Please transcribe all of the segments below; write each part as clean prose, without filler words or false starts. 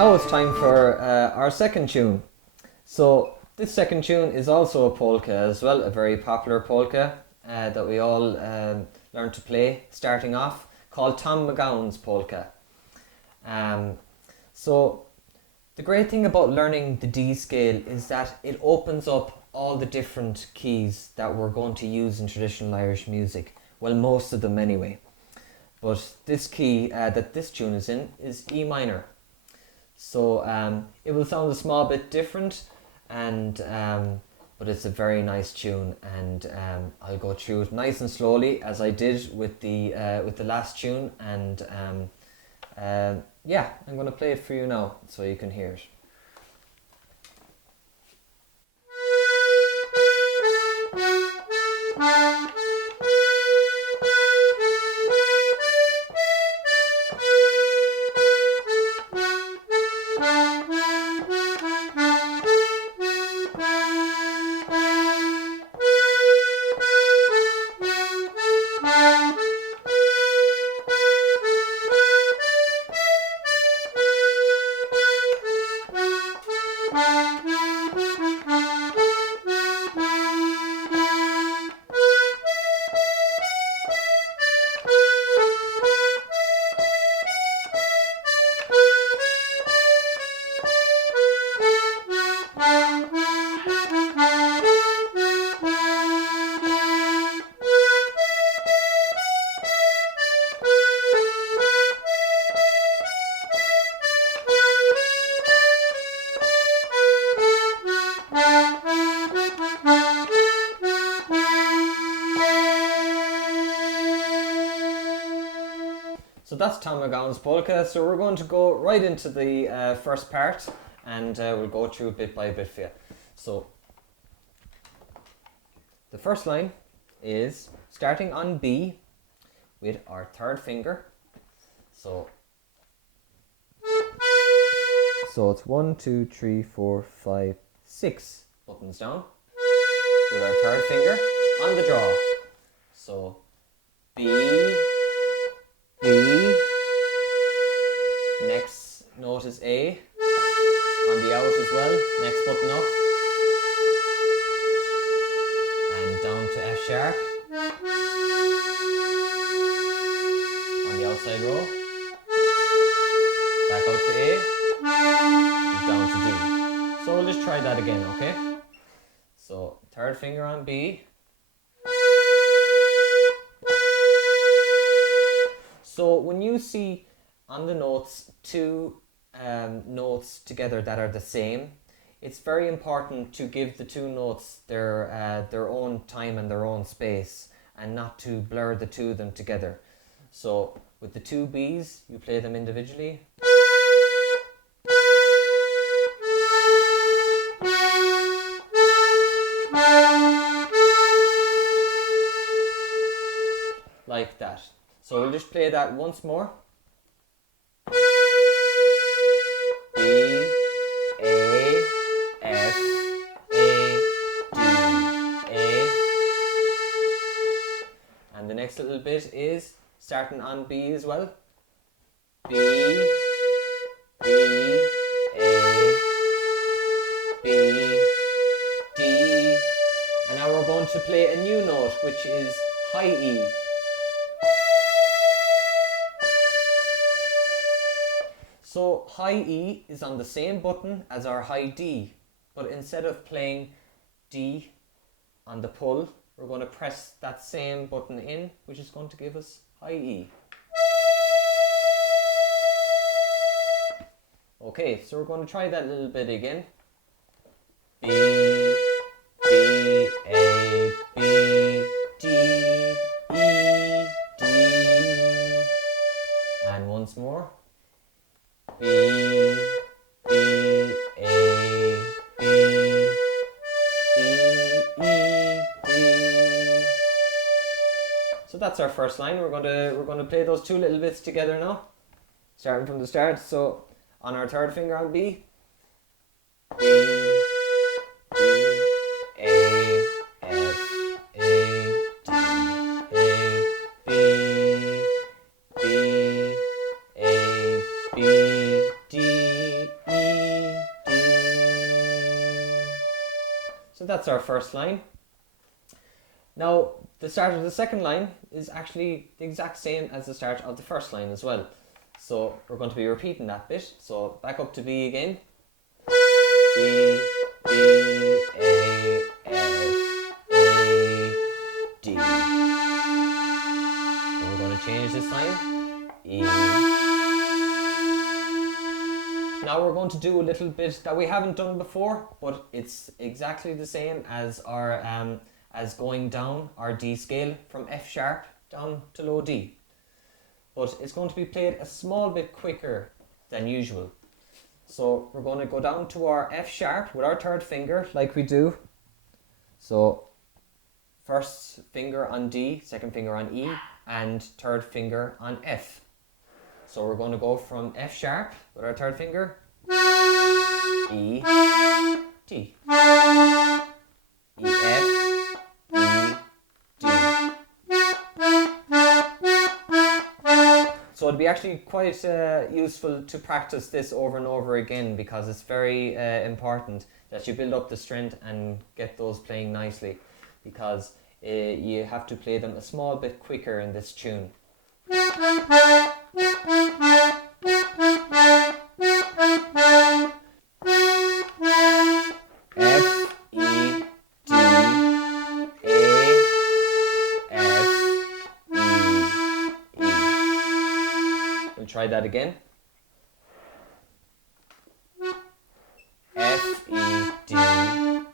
now it's time for our second tune. So this second tune is also a polka as well, a very popular polka that we all learned to play starting off, called Tom McGowan's polka. So the great thing about learning the D scale is that it opens up all the different keys that we're going to use in traditional Irish music. Well, most of them anyway. But this key that this tune is in is E minor. So it will sound a small bit different, and but it's a very nice tune, and I'll go through it nice and slowly as I did with the last tune, and yeah, I'm going to play it for you now so you can hear it. So that's Tom McGowan's polka. So we're going to go right into the first part, and we'll go through bit by bit for you. So the first line is starting on B with our third finger. So it's 1, 2, 3, 4, 5, 6 buttons down with our third finger on the draw. So B, B, next note is A, on the out as well, next button up, and down to F sharp, on the outside row, back out to A, and down to D. So we'll just try that again, okay? So third finger on B. So when you see on the notes two notes together that are the same, it's very important to give the two notes their own time and their own space, and not to blur the two of them together. So with the two B's, you play them individually. Like that. So we'll just play that once more. B, A, F, A, D, A. And the next little bit is starting on B as well. B, B, A, B, D. And now we're going to play a new note, which is high E. So high E is on the same button as our high D, but instead of playing D on the pull, we're going to press that same button in, which is going to give us high E. Okay, so we're going to try that a little bit again. B, B, A, B, D, E, D. And once more. B, B, A, B, D, E, D. So that's our first line. We're going to play those two little bits together now, starting from the start. So on our third finger on B, B, B, A, F, A, D, A, B, B, A, B, D, that's our first line. Now, the start of the second line is actually the exact same as the start of the first line as well. So we're going to be repeating that bit. So back up to B again. B, B, A, F, A, D. So we're going to change this line. E. Now we're going to do a little bit that we haven't done before, but it's exactly the same as our as going down our D scale from F sharp down to low D. But it's going to be played a small bit quicker than usual. So we're going to go down to our F sharp with our third finger like we do. So first finger on D, second finger on E, and third finger on F. So we're going to go from F sharp with our third finger, E, D, E, F, E, D. So it'd be actually quite useful to practice this over and over again, because it's very important that you build up the strength and get those playing nicely, because you have to play them a small bit quicker in this tune. Try that again. F, E, D, A,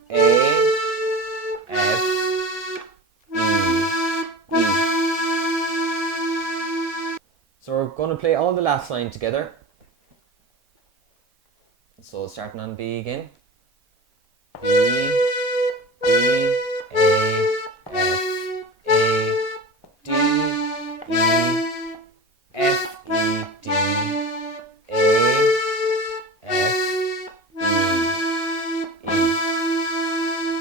F, E, E. So we're going to play all the last line together. So starting on B again. B, B, A, F, A, D, E, F, E, D, A, F, E, E.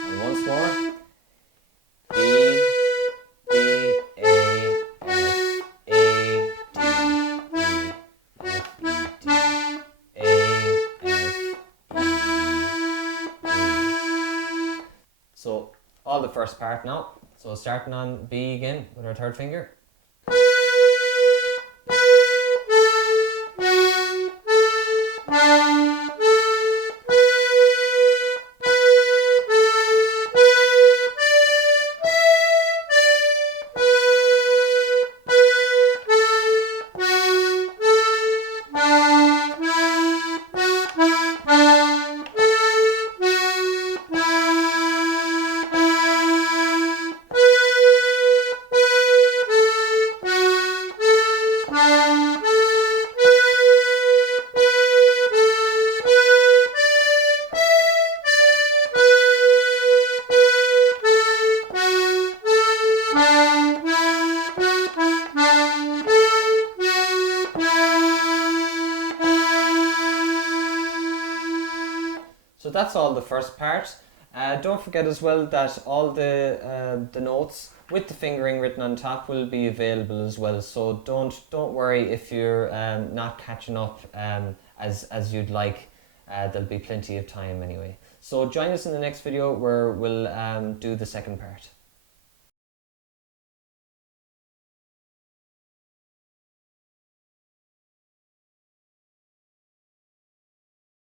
And once more. B, B, A, F, A, D, E, F, E, D, A, F, E, E. So all the first part now. So starting on B again with our third finger. So that's all the first part. Don't forget as well that all the notes with the fingering written on top will be available as well. So don't worry if you're not catching up as you'd like. There'll be plenty of time anyway. So join us in the next video where we'll do the second part.